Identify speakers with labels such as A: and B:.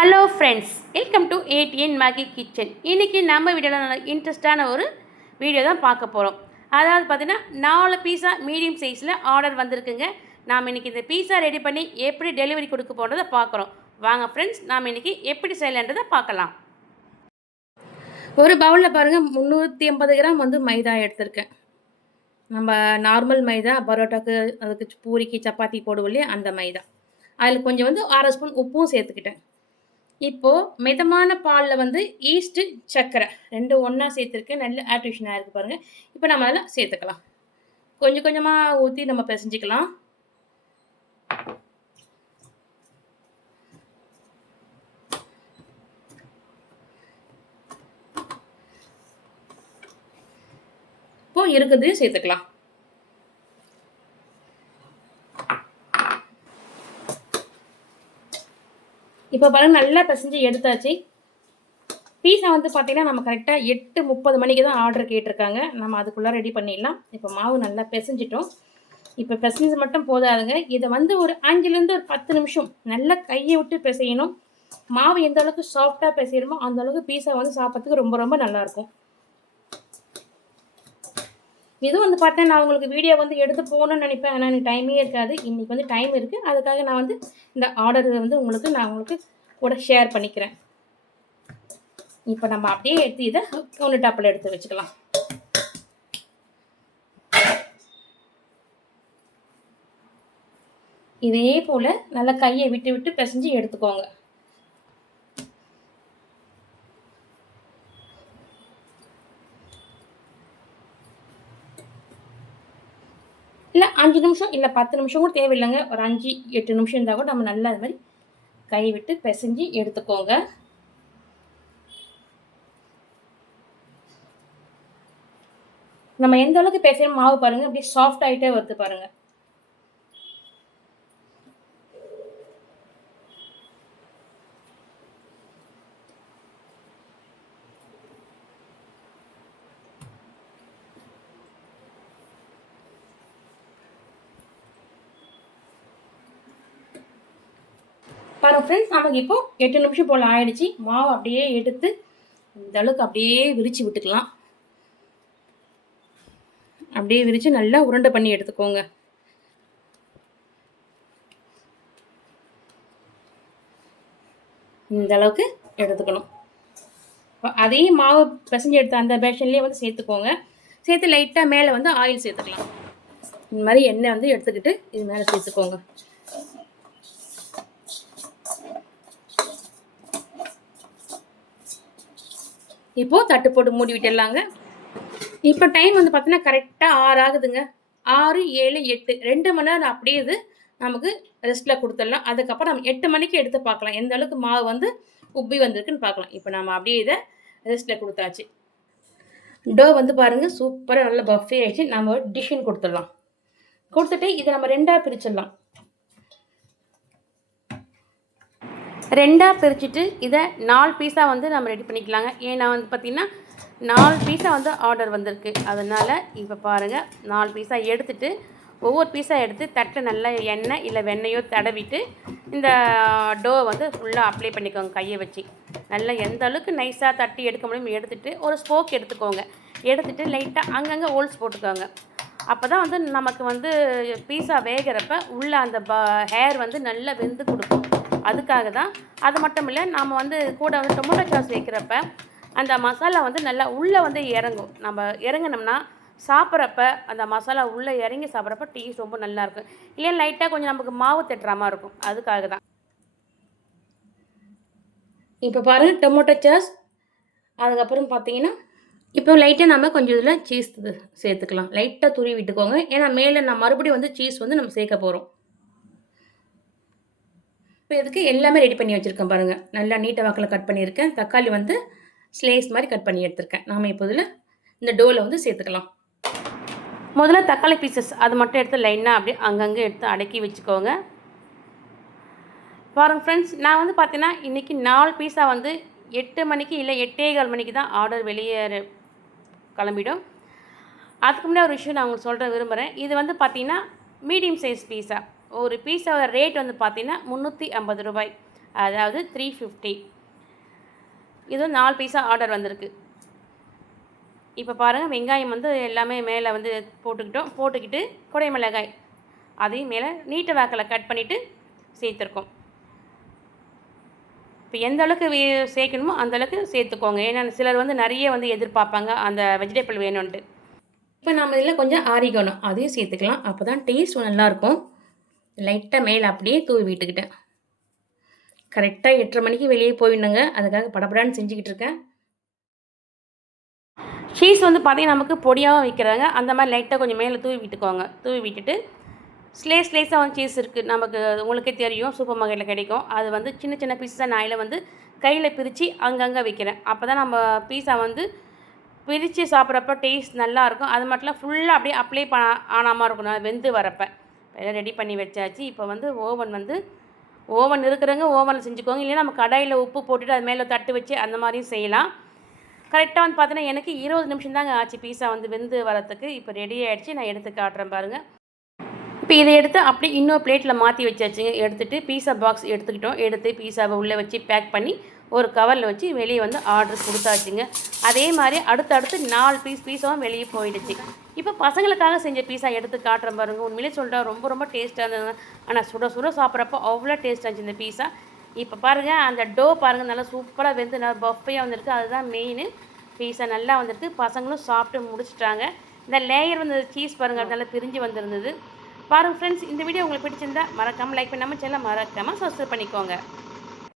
A: Hello friends welcome to ATN Maggie kitchen இன்றைக்கி நம்ம வீடியோவில் நல்ல இன்ட்ரெஸ்டான ஒரு வீடியோ தான் பார்க்க போகிறோம் அதாவது பார்த்தீங்கன்னா நாலு பீஸா மீடியம் சைஸில் ஆர்டர் வந்திருக்குங்க. நாம் இன்றைக்கி இந்த பீஸா ரெடி பண்ணி எப்படி டெலிவரி கொடுக்க போகிறத பார்க்குறோம். வாங்க ஃப்ரெண்ட்ஸ் நாம் இன்றைக்கி எப்படி செய்யலான்றதை பார்க்கலாம். ஒரு பவுலில் பாருங்கள் முந்நூற்றி ஐம்பது கிராம் வந்து மைதா எடுத்திருக்கேன். நம்ம நார்மல் மைதா பரோட்டாக்கு அதுக்கு பூரிக்கு சப்பாத்தி போடுவோம் இல்லையா அந்த மைதா. அதில் கொஞ்சம் வந்து அரை ஸ்பூன் உப்பும் சேர்த்துக்கிட்டேன். இப்போது மிதமான பாலில் வந்து ஈஸ்ட்டு சர்க்கரை. ரெண்டு ஒன்றா சேர்த்துருக்கேன் நல்ல ஆர்டிஃபிஷனாக இருக்குது பாருங்கள் இப்போ நம்ம அதில் சேர்த்துக்கலாம். கொஞ்சம் கொஞ்சமாக ஊற்றி நம்ம பிசைஞ்சிக்கலாம். இப்போ இருக்குது சேர்த்துக்கலாம். இப்போ பாருங்க நல்லா பிசைஞ்சு எடுத்தாச்சு. பீஸா வந்து பார்த்தீங்கன்னா நம்ம கரெக்டாக எட்டு முப்பது மணிக்கு தான் ஆர்டர் கேட்டிருக்காங்க. நம்ம அதுக்குள்ளே ரெடி பண்ணிடலாம். இப்போ மாவு நல்லா பிசைஞ்சிட்டோம். இப்போ பிசைஞ்சு மட்டும் போதாதுங்க. இதை வந்து ஒரு அஞ்சுலேருந்து ஒரு பத்து நிமிஷம் நல்லா கையை விட்டு பிசையணும். மாவு எந்த அளவுக்கு சாஃப்டாக பிசையணுமோ அந்த அளவுக்கு பீஸா வந்து சாப்பிட்றதுக்கு ரொம்ப ரொம்ப நல்லாயிருக்கும் இது வந்து பார்த்தேன் நான் உங்களுக்கு வீடியோ வந்து எடுத்து போகணும்னு நினைப்பேன். ஆனால் எனக்கு டைமே இருக்காது. இன்றைக்கி வந்து டைம் இருக்குது அதுக்காக நான் வந்து இந்த ஆர்டர் வந்து உங்களுக்கு நான் உங்களுக்கு கூட ஷேர் பண்ணிக்கிறேன். இப்போ நம்ம அப்படியே எடுத்து இதை ஒன்று டாப்பில் எடுத்து வச்சுக்கலாம். இதே போல் நல்லா கையை விட்டு விட்டு பிசைஞ்சு எடுத்துக்கோங்க. இல்லை அஞ்சு நிமிஷம் இல்லை பத்து நிமிஷம் கூட தேவையில்லைங்க. ஒரு அஞ்சு எட்டு நிமிஷம் இருந்தால் கூட நம்ம நல்லா அது மாதிரி கை விட்டு பிசைஞ்சு எடுத்துக்கோங்க. நம்ம எந்த அளவுக்கு பிசையும் மாவு பாருங்கள் அப்படியே சாஃப்ட் ஆகிட்டே வருது பாருங்கள் ஃப்ரெண்ட்ஸ் நமக்கு இப்போ எட்டு நிமிஷம் போல் ஆயிடுச்சு. மாவு அப்படியே எடுத்து இந்த அளவுக்கு அப்படியே விரித்து விட்டுக்கலாம். அப்படியே விரித்து நல்லா உருண்டை பண்ணி எடுத்துக்கோங்க. இந்த அளவுக்கு எடுத்துக்கணும். இப்போ அதே மாவு பிசைஞ்சு எடுத்த அந்த பேஷன்லேயே வந்து சேர்த்துக்கோங்க. சேர்த்து லைட்டாக மேலே வந்து ஆயில் சேர்த்துக்கலாம். இந்த மாதிரி எண்ணெய் வந்து எடுத்துக்கிட்டு இது மேலே சேர்த்துக்கோங்க. இப்போது தட்டு போட்டு மூடி விட்டுடலாங்க. இப்போ டைம் வந்து பார்த்தீங்கன்னா கரெக்டாக ஆறு ஆகுதுங்க. ஆறு ஏழு எட்டு. ரெண்டு மணி நேரம் அப்படியே இது நமக்கு ரெஸ்ட்டில் கொடுத்துடலாம். அதுக்கப்புறம் நம்ம எட்டு மணிக்கு எடுத்து பார்க்கலாம். எந்த அளவுக்கு மாவு வந்து உப்பி வந்திருக்குன்னு பார்க்கலாம். இப்போ நம்ம அப்படியே இதை ரெஸ்ட்டில் கொடுத்தாச்சு. டோ வந்து பாருங்கள் சூப்பராக நல்ல பஃபே ஆகிடுச்சு நம்ம டிஷ்ஷுன்னு கொடுத்துடலாம். கொடுத்துட்டு இதை நம்ம ரெண்டாக பிரிச்சிடலாம். ரெண்டாக பிரிச்சுட்டு இதை நாலு பீஸாக வந்து நம்ம ரெடி பண்ணிக்கலாங்க. ஏன்னா வந்து பார்த்திங்கன்னா நாலு பீஸா வந்து ஆர்டர் வந்திருக்கு. அதனால் இப்போ பாருங்கள் நாலு பீஸா எடுத்துட்டு ஒவ்வொரு பீஸா எடுத்து தட்டை நல்லா எண்ணெய் இல்லை வெண்ணையோ தடவிட்டு இந்த டோவை வந்து ஃபுல்லாக அப்ளை பண்ணிக்கோங்க கையை வச்சு. நல்லா எந்த அளவுக்கு நைஸாக தட்டி எடுக்க முடியும் எடுத்துகிட்டு ஒரு ஸ்போக் எடுத்துக்கோங்க. எடுத்துகிட்டு லைட்டாக அங்கங்கே ஹோல்ஸ் போட்டுக்கோங்க. அப்போ தான் வந்து நமக்கு வந்து பீஸா வேகிறப்ப உள்ளே அந்த ப ஹேர் வந்து நல்லா வெந்து கொடுக்கும். அதுக்காக தான். அது மட்டும் இல்லை நாம் வந்து கூட வந்து டொமேட்டோ சாஸ் வைக்கிறப்ப அந்த மசாலா வந்து நல்லா உள்ளே வந்து இறங்கும். நம்ம இறங்கினோம்னா சாப்பிட்றப்ப அந்த மசாலா உள்ளே இறங்கி சாப்பிட்றப்ப டேஸ்ட் ரொம்ப நல்லாயிருக்கும் இல்லையா லைட்டாக கொஞ்சம் நமக்கு மாவு தட்டுற மாதிரி இருக்கும். அதுக்காக தான். இப்போ பாருங்கள் டொமேட்டோ சாஸ் அதுக்கப்புறம் பார்த்தீங்கன்னா இப்போ லைட்டாக நம்ம கொஞ்சம் இதில் சீஸ் சேர்த்துக்கலாம். லைட்டாக துருவி விட்டுக்கோங்க. ஏன்னா மேலே நான் மறுபடியும் வந்து சீஸ் வந்து நம்ம சேர்க்க போகிறோம் இப்போ இதுக்கு எல்லாமே ரெடி பண்ணி வச்சுருக்கேன் பாருங்கள் நல்லா நீட்டாக வாக்கில் கட் பண்ணியிருக்கேன். தக்காளி வந்து ஸ்லேஸ் மாதிரி கட் பண்ணி எடுத்திருக்கேன். நாம் இப்போ இதில் இந்த டோவில் வந்து சேர்த்துக்கலாம். முதல்ல தக்காளி பீசஸ் அது மட்டும் எடுத்து லைனாக அப்படியே அங்கங்கே எடுத்து அடக்கி வச்சுக்கோங்க. பாருங்கள் ஃப்ரெண்ட்ஸ் நான் வந்து பார்த்தீங்கன்னா இன்றைக்கி நாலு பீஸா வந்து எட்டு மணிக்கு இல்லை எட்டே கால் மணிக்கு தான் ஆர்டர் வெளியே கிளம்பிடும். அதுக்கு முன்னாடி ஒரு விஷயம் நான் உங்களுக்கு சொல்கிற விரும்புகிறேன் இது வந்து பார்த்தீங்கன்னா மீடியம் சைஸ் பீஸா ஒரு பீஸாவோட ரேட் வந்து பார்த்திங்கன்னா முந்நூற்றி ஐம்பது ரூபாய். அதாவது த்ரீ ஃபிஃப்டி இது நாலு பீஸா ஆர்டர் வந்திருக்கு. இப்போ பாருங்கள் வெங்காயம் வந்து எல்லாமே மேலே வந்து போட்டுக்கிட்டோம். போட்டுக்கிட்டு குடை மிளகாய் அதையும் மேலே நீட்டு வாக்கில் கட் பண்ணிவிட்டு சேர்த்துருக்கோம். இப்போ எந்த அளவுக்கு சேர்க்கணுமோ அந்தளவுக்கு சேர்த்துக்கோங்க. ஏன்னா சிலர் வந்து நிறைய வந்து எதிர்பார்ப்பாங்க அந்த வெஜிடபிள் வேணும்ன்ட்டு. இப்போ நம்ம இதில் கொஞ்சம் ஆரிகணும் அதையும் சேர்த்துக்கலாம். அப்போ தான் டேஸ்ட் நல்லாயிருக்கும் லைட்டாக மேலே அப்படியே தூவி விட்டுக்கிட்டேன். கரெக்டாக எட்டரை மணிக்கு வெளியே போயிடணுங்க. அதுக்காக படபடான்னு செஞ்சுக்கிட்டு இருக்கேன். சீஸ் வந்து பார்த்தீங்கன்னா நமக்கு பொடியாகவும் விற்கிறாங்க அந்த மாதிரி லைட்டாக கொஞ்சம் மேலே தூவி விட்டுக்கோங்க. தூவி விட்டுட்டு ஸ்லேஸ் ஸ்லேஸாக வந்து சீஸ் இருக்குது நமக்கு உங்களுக்கே தெரியும். சூப்பர் மார்க்கெட்டில் கிடைக்கும். அது வந்து சின்ன சின்ன பீஸாக நான் வந்து கையில் பிரித்து அங்கங்கே விற்கிறேன் அப்போ தான் நம்ம பீஸா வந்து பிரித்து சாப்பிட்றப்ப டேஸ்ட் நல்லாயிருக்கும் அது மட்டும் ஃபுல்லாக அப்படியே அப்ளை பண்ண ஆனாமல் இருக்கணும். வெந்து வரப்போ. எல்லாம் ரெடி பண்ணி வச்சாச்சு. இப்போ வந்து ஓவன் வந்து ஓவன் இருக்கிறவங்க ஓவனில் செஞ்சுக்கோங்க. இல்லைன்னா நம்ம கடாயில் உப்பு போட்டுட்டு அது மேலே தட்டு வச்சு அந்த மாதிரியும் செய்யலாம். கரெக்டாக வந்து பார்த்தீங்கன்னா எனக்கு இருபது நிமிஷம் தாங்க ஆச்சு பீஸா வந்து வெந்து வரத்துக்கு இப்போ ரெடி ஆகிடுச்சு நான் எடுத்து காட்டுறேன் பாருங்கள் இப்போ இதை எடுத்து அப்படியே இன்னொரு பிளேட்டில் மாற்றி வச்சாச்சுங்க. எடுத்துகிட்டு பீஸா பாக்ஸ் எடுத்துக்கிட்டோம். எடுத்து பீஸாவை உள்ளே வச்சு பேக் பண்ணி ஒரு கவரில் வச்சு வெளியே வந்து ஆர்டர் கொடுத்தாச்சுங்க. அதே மாதிரி அடுத்தடுத்து நாலு பீஸ் பீஸாவும் வெளியே போயிடுச்சு. இப்போ பசங்களுக்காக செஞ்ச பீஸாக எடுத்து காட்டுறேன் பாருங்கள் உண்மையிலே சொல்லிட்டா ரொம்ப ரொம்ப டேஸ்ட்டாக இருந்தது ஆனால் சுட சுட சாப்பிட்றப்போ அவ்வளோ டேஸ்ட்டாக இருந்துச்சு இந்த பீஸா இப்போ பாருங்கள் அந்த டோ பாருங்கள் நல்லா சூப்பராக வெந்து நல்லா பஃபையாக வந்திருக்கு. அதுதான் மெயின் பீஸா நல்லா வந்திருக்கு. பசங்களும் சாப்பிட்டு முடிச்சிட்டாங்க. இந்த லேயர் வந்து சீஸ் பாருங்கள் நல்லா பிரிஞ்சு வந்திருந்தது. பாருங்கள் ஃப்ரெண்ட்ஸ் இந்த வீடியோ உங்களுக்கு பிடிச்சிருந்தா மறக்காமல் லைக் பண்ணாமல் சேனலை மறக்காமல் சப்ஸ்கிரைப் பண்ணிக்கோங்க.